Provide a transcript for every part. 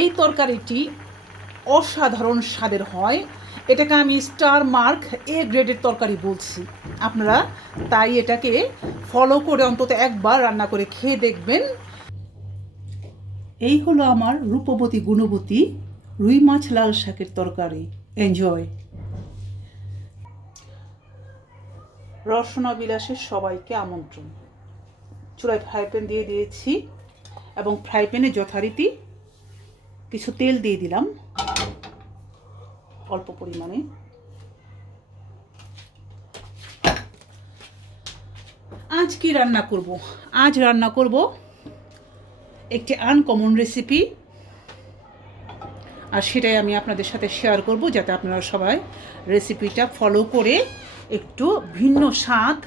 এই তরকারিটি অসাধারণ স্বাদের হয়। এটাকে আমি স্টার মার্ক এ গ্রেডের তরকারি বলছি। আপনারা তাই এটাকে ফলো করে অন্তত একবার রান্না করে খেয়ে দেখবেন। এই হলো আমার রূপবতী গুণবতী রুই মাছ লাল শাকের তরকারি। এনজয়। রসনা বিলাসের সবাইকে আমন্ত্রণ। চুলায় ফ্রাই প্যান দিয়ে দিয়েছি এবং ফ্রাই প্যানে যথারীতি কিছু তেল দিয়ে দিলাম অল্প পরিমাণে। আজ কি রান্না করব? আজ রান্না করব একটি আনকমন রেসিপি, আর সেটাই আমি আপনাদের সাথে শেয়ার করব যাতে আপনারা সবাই রেসিপিটা ফলো করে একটু ভিন্ন স্বাদ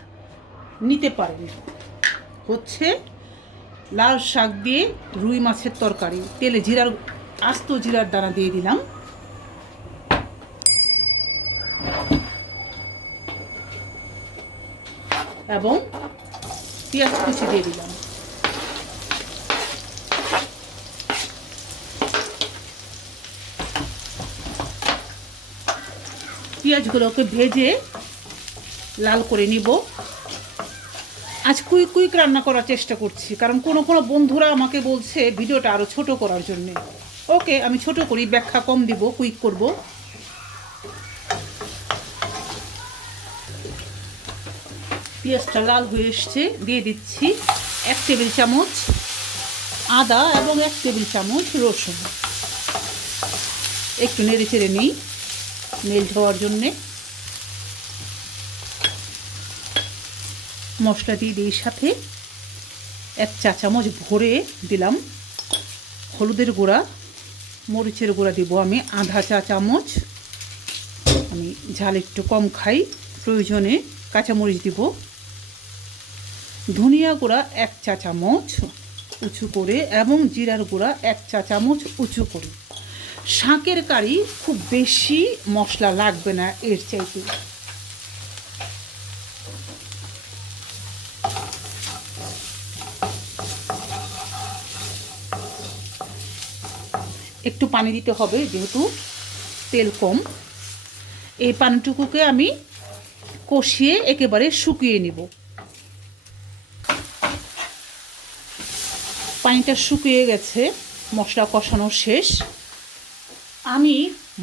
নিতে পারেন। হচ্ছে লাল শাক দিয়ে রুই মাছের তরকারি। তেলে আস্ত জিরার দানা দিয়ে দিলাম, এবং পেঁয়াজ কুচি দিয়ে দিলাম। পেঁয়াজগুলোকে ভেজে লাল করে নিব। আজ কুইক রান্না করার চেষ্টা করছি, কারণ কোনো বন্ধুরা আমাকে বলছে ভিডিওটা আরও ছোট করার জন্যে। ওকে, আমি ছোট করি, ব্যাখ্যা কম দিব, কুইক করব। পেঁয়াজটা লাল হয়ে এসছে, দিয়ে দিচ্ছি 1 টেবিল চামচ আদা এবং 1 টেবিল চামচ রসুন। একটু নেড়ে চেড়ে নিই মেল্ট হওয়ার জন্যে। মশলা দিয়ে দিই, সাথে 1 চা চামচ ভরে দিলাম হলুদের গুঁড়া। মরিচের গুঁড়া দিব আমি আধা চা চামচ। আমি ঝাল একটু কম খাই, প্রয়োজনে কাঁচামরিচ দিব। ধনিয়া গুঁড়া 1 চা চামচ উঁচু করে, এবং জিরার গুঁড়া 1 চা চামচ উঁচু করে। শাকের কারি খুব বেশি মশলা লাগবে না এর চাইতে। একটু পানি দিতে হবে যেহেতু তেল কম। এই পানিটুকুকে আমি কষিয়ে একেবারে শুকিয়ে নেব। পানিটা শুকিয়ে গেছে, মশলা কষানো শেষ। আমি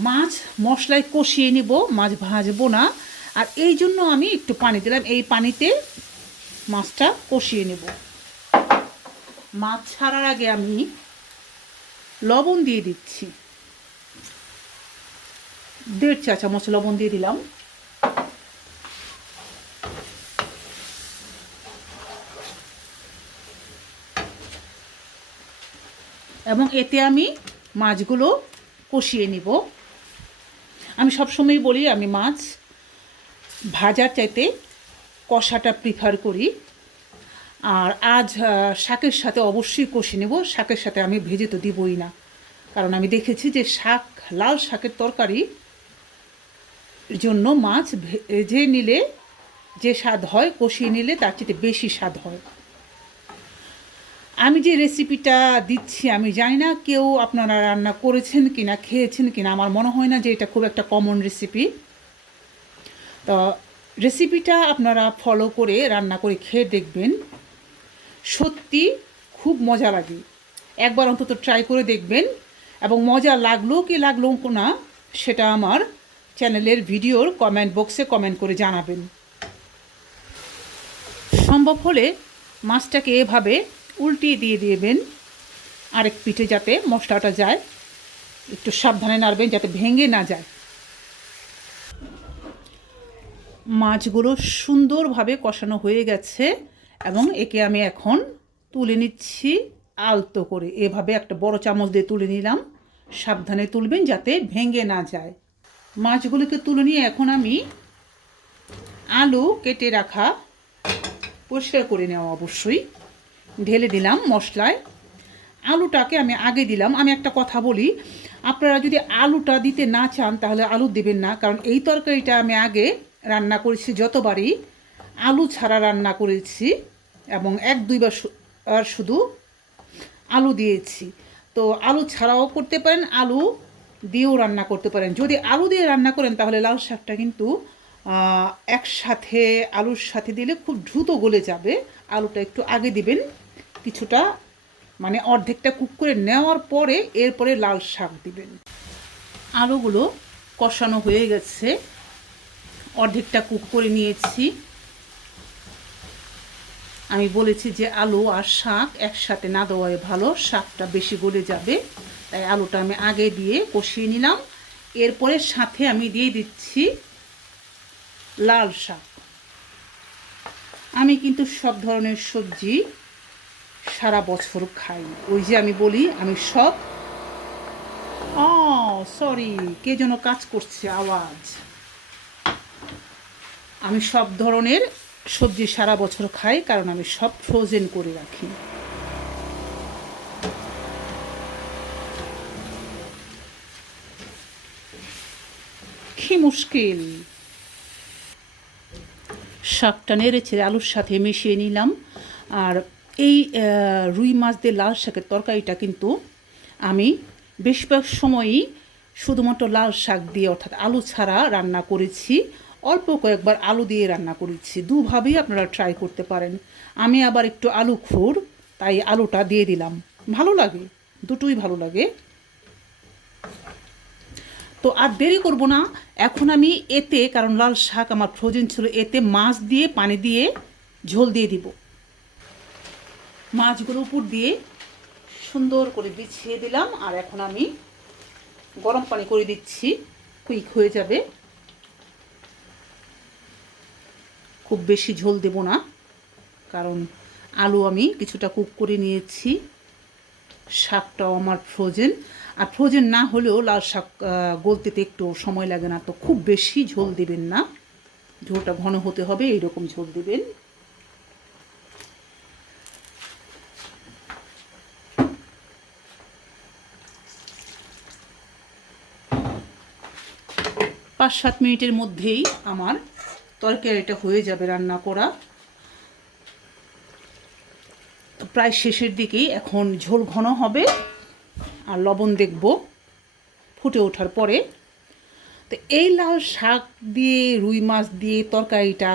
মাছ মশলায় কষিয়ে নিব, মাছ ভাজবো না। আর এই জন্য আমি একটু পানি দিলাম, এই পানিতে মাছটা কষিয়ে নেব। মাছ ছাড়ার আগে আমি লবণ দিয়ে দিচ্ছি, 1.5 চা চামচ লবণ দিয়ে দিলাম। এবং এতে আমি মাছগুলো কষিয়ে নিব। আমি সবসময় বলি আমি মাছ ভাজার চাইতে কষাটা প্রিফার করি। আর আজ শাকের সাথে অবশ্যই কষিয়ে নেব। শাকের সাথে আমি ভেজে তো দিবই না, কারণ আমি দেখেছি যে লাল শাকের তরকারি জন্য মাছ ভেজে নিলে যে স্বাদ হয়, কষিয়ে নিলে তার চেয়ে বেশি স্বাদ হয়। আমি যে রেসিপিটা দিচ্ছি আমি জানি না কেউ আপনারা রান্না করেছেন কিনা, খেয়েছেন কিনা। আমার মনে হয় না যে এটা খুব একটা কমন রেসিপি। তো রেসিপিটা আপনারা ফলো করে রান্না করে খেয়ে দেখবেন, সত্যি খুব মজা লাগে। একবার অন্তত ট্রাই করে দেখবেন, এবং মজা লাগলো কি লাগলো না সেটা আমার চ্যানেলের ভিডিওর কমেন্ট বক্সে কমেন্ট করে জানাবেন। সম্ভব হলে মাছটাকে এভাবে উল্টিয়ে দিয়ে দেবেন আরেক পিঠে, যাতে মশলাটা যায়। একটু সাবধানে নাড়বেন যাতে ভেঙে না যায়। মাছগুলো সুন্দরভাবে কষানো হয়ে গেছে, এবং একে আমি এখন তুলে নিচ্ছি আলতো করে। এভাবে একটা বড় চামচ দিয়ে তুলে নিলাম। সাবধানে তুলবেন যাতে ভেঙে না যায়। মাছগুলোকে তুলে নিয়ে এখন আমি আলু কেটে রাখা, পরিষ্কার করে নেওয়া অবশ্যই, ঢেলে দিলাম মশলায়। আলুটাকে আমি আগে দিলাম। আমি একটা কথা বলি, আপনারা যদি আলুটা দিতে না চান তাহলে আলু দেবেন না, কারণ এই তরকারিটা আমি আগে রান্না করেছি যতবারই আলু ছাড়া রান্না করেছি, এবং 1-2 বার শুধু আলু দিয়েছি। তো আলু ছাড়াও করতে পারেন, আলু দিয়েও রান্না করতে পারেন। যদি আলু দিয়ে রান্না করেন তাহলে লাল শাকটা কিন্তু একসাথে আলুর সাথে দিলে খুব দ্রুত গলে যাবে। আলুটা একটু আগে দিবেন, কিছুটা মানে অর্ধেকটা কুক করে নেওয়ার পরে এরপরে লাল শাক দিবেন। আলুগুলো কষানো হয়ে গেছে, অর্ধেকটা কুক করে নিয়েছি। আমি বলেছি যে আলু আর শাক একসাথে না দেওয়াই ভালো, শাকটা বেশি গলে যাবে, তাই আলুটা আমি আগে দিয়ে কষিয়ে নিলাম। এরপরে সাথে আমি দিয়ে দিচ্ছি লাল শাক। আমি কিন্তু সব ধরনের সবজি সারা বছর খাই। ওই যে আমি বলি আমি সব সরি, কে যেন কাজ করছে আওয়াজ। আমি সব ধরনের সবজি সারা বছর খাই, কারণ আমি সব ফ্রোজেন করে রাখি। কি মুশকিল। শাকটা নেড়ে ছেড়ে আলুর সাথে মিশিয়ে নিলাম। আর এই রুই মাছ দিয়ে লাল শাকের তরকারিটা কিন্তু আমি বেশিরভাগ সময়ই শুধুমাত্র লাল শাক দিয়ে অর্থাৎ আলু ছাড়া রান্না করেছি। অল্প কয়েকবার আলু দিয়ে রান্না করেছি। দুভাবেই আপনারা ট্রাই করতে পারেন। আমি আবার একটু আলু খুর, তাই আলুটা দিয়ে দিলাম। ভালো লাগে, দুটোই ভালো লাগে। তো আর দেরি করব না, এখন আমি এতে, কারণ লাল শাক আমার ফ্রোজেন ছিল, এতে মাছ দিয়ে পানি দিয়ে ঝোল দিয়ে দিব। মাছগুলো উপর দিয়ে সুন্দর করে বিছিয়ে দিলাম। আর এখন আমি গরম পানি করে দিচ্ছি, কুইক হয়ে যাবে। খুব বেশি ঝোল দেব না, কারণ আলু আমি কিছুটা কুক করে নিয়েছি, শাকটাও আমার ফ্রোজেন। আর ফ্রোজেন না হলেও লাল শাক গলতেতে একটু সময় লাগে না। তো খুব বেশি ঝোল দেবেন না, ঝোলটা ঘন হতে হবে, এইরকম ঝোল দেবেন। পাঁচ 7 মিনিটের মধ্যেই আমার তরকারিটা হয়ে যাবে রান্না করা। তো প্রায় শেষের দিকেই, এখন ঝোল ঘন হবে। আর লবণ দেখব ফুটে ওঠার পরে। তো এই লাল শাক দিয়ে রুই মাছ দিয়ে তরকারিটা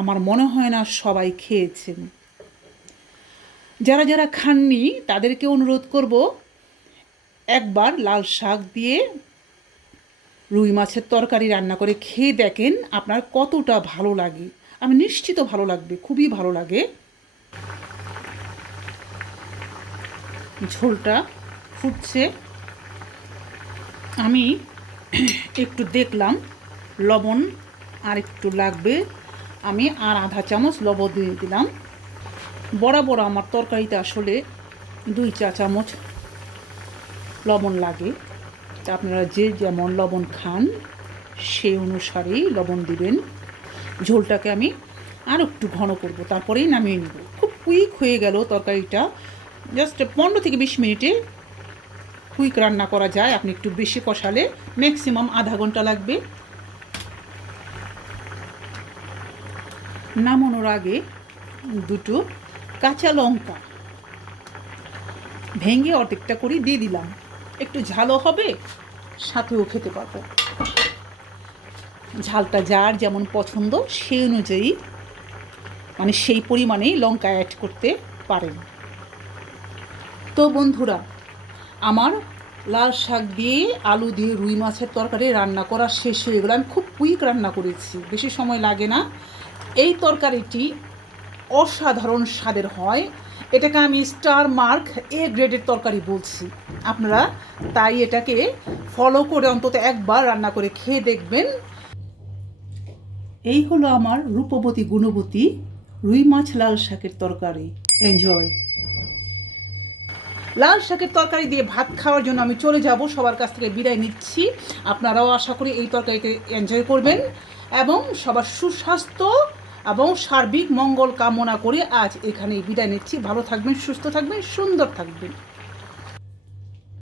আমার মনে হয় না সবাই খেয়েছেন। যারা যারা খাননি তাদেরকে অনুরোধ করব, একবার লাল শাক দিয়ে রুই মাছের তরকারি রান্না করে খেয়ে দেখেন আপনার কতটা ভালো লাগে। আমি নিশ্চিত ভালো লাগবে, খুবই ভালো লাগে। ঝোলটা ফুটছে, আমি একটু দেখলাম লবণ আর একটু লাগবে, আমি আর আধা চামচ লবণ দিয়ে দিলাম। বরাবর আমার তরকারিতে আসলে 2 চা চামচ লবণ লাগে। তা আপনারা যে যেমন লবণ খান সেই অনুসারেই লবণ দিবেন। ঝোলটাকে আমি আর একটু ঘন করব, তারপরেই নামিয়ে নেব। খুব কুইক হয়ে গেল তরকারিটা, জাস্ট 15 থেকে 20 মিনিটে কুইক রান্না করা যায়। আপনি একটু বেশি কষালে ম্যাক্সিমাম আধা ঘন্টা লাগবে। নামানোর আগে 2টো কাঁচা লঙ্কা ভেঙে অর্ধেকটা করে দিয়ে দিলাম। একটু ঝালও হবে, সাথেও খেতে পারবো। ঝালটা যার যেমন পছন্দ সেই অনুযায়ী, মানে সেই পরিমাণেই লঙ্কা অ্যাড করতে পারেন। তো বন্ধুরা, আমার লাল শাক দিয়ে আলু দিয়ে রুই মাছের তরকারি রান্না করা শেষ হয়ে গেল। আমি খুব কুইক রান্না করেছি, বেশি সময় লাগে না। এই তরকারিটি অসাধারণ স্বাদের হয়। এটাকে আমি স্টার মার্ক এ গ্রেডের তরকারি বলছি। আপনারা তাই এটাকে ফলো করে অন্তত একবার রান্না করে খেয়ে দেখবেন। এই হলো আমার রূপবতী গুণবতী রুই মাছ লাল শাকের তরকারি। এনজয়। লাল শাকের তরকারি দিয়ে ভাত খাওয়ার জন্য আমি চলে যাব, সবার কাছ থেকে বিদায় নিচ্ছি। আপনারাও আশা করি এই তরকারিতে এনজয় করবেন এবং সবার সুস্বাস্থ্য এবং সার্বিক মঙ্গল কামনা করে আজ এখানেই বিদায় নিচ্ছি। ভালো থাকবেন, সুস্থ থাকবেন, সুন্দর থাকবেন।